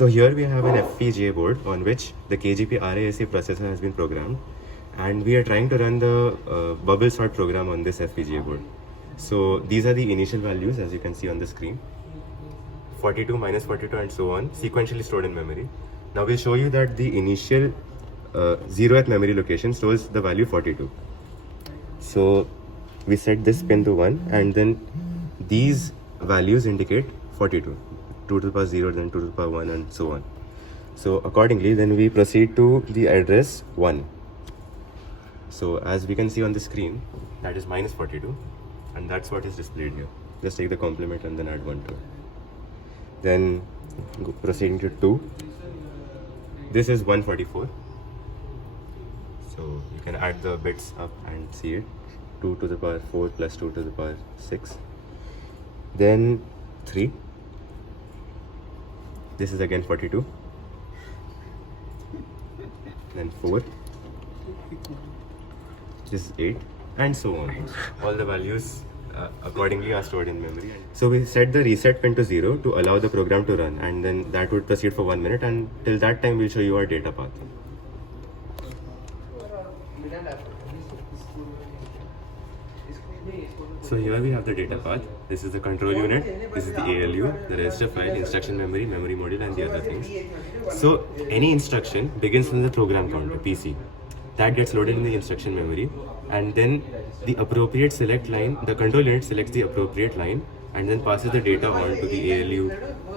So here we have an FPGA board on which the KGP RISC processor has been programmed, and we are trying to run the bubble sort program on this FPGA board. So these are the initial values, as you can see on the screen. 42, minus 42, and so on, sequentially stored in memory. Now we'll show you that the initial 0th memory location stores the value 42. So we set this pin to 1, and then these values indicate 42. 2 to the power 0, then 2 to the power 1, and so on. So accordingly, then we proceed to the address 1. So as we can see on the screen, that is minus 42, and that's what is displayed here. Just take the complement and then add 1 to it. Then proceeding to 2. This is 144. So you can add the bits up and see it. 2 to the power 4 plus 2 to the power 6. Then 3. This is again 42. Then 4. This is 8, and so on. All the values accordingly are stored in memory. So we set the reset pin to 0 to allow the program to run, and then that would proceed for 1 minute, and till that time we'll show you our data path. So here we have the data path. This is the control unit, this is the ALU, the register file, instruction memory, memory module, and the other things. So any instruction begins from the program counter, PC. That gets loaded in the instruction memory, and then the appropriate select line, the control unit selects the appropriate line and then passes the data on to the ALU,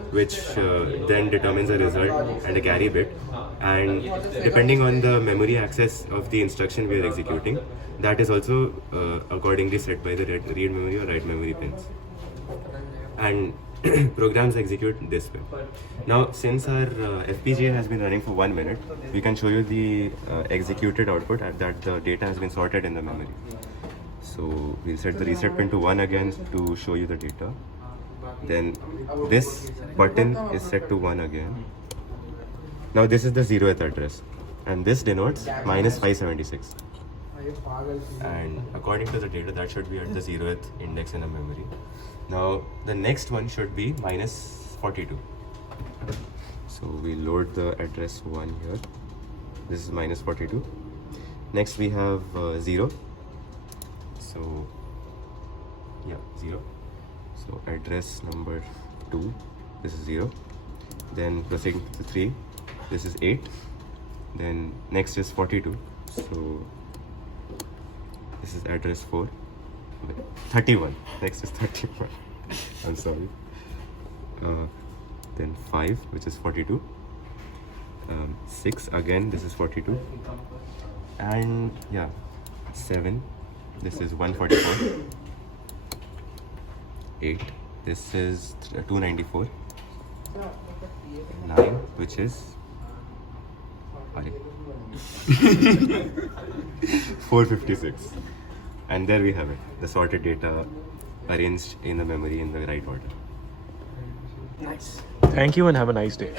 which then determines a result and a carry bit. And depending on the memory access of the instruction we are executing, that is also accordingly set by the read memory or write memory pins. And programs execute this way. Now, since our FPGA has been running for 1 minute, we can show you the executed output that the data has been sorted in the memory. So we'll set the reset pin to 1 again to show you the data. Then this button is set to 1 again. Now this is the 0th address, and this denotes minus 576. And according to the data, that should be at the 0th index in a memory. Now the next one should be minus 42. So we load the address 1 here. This is minus 42. Next we have 0. So yeah, 0. So address number 2, this is 0. Then proceeding to 3, this is 8. Then next is 42. So this is address 4. 31. Next is 31. I'm sorry. Then 5, which is 42. 6 again, this is 42. And yeah, 7. This is 144. 8. This is 294. 9, which is 456. And there we have it, the sorted data arranged in the memory in the right order. Nice. Thank you and have a nice day.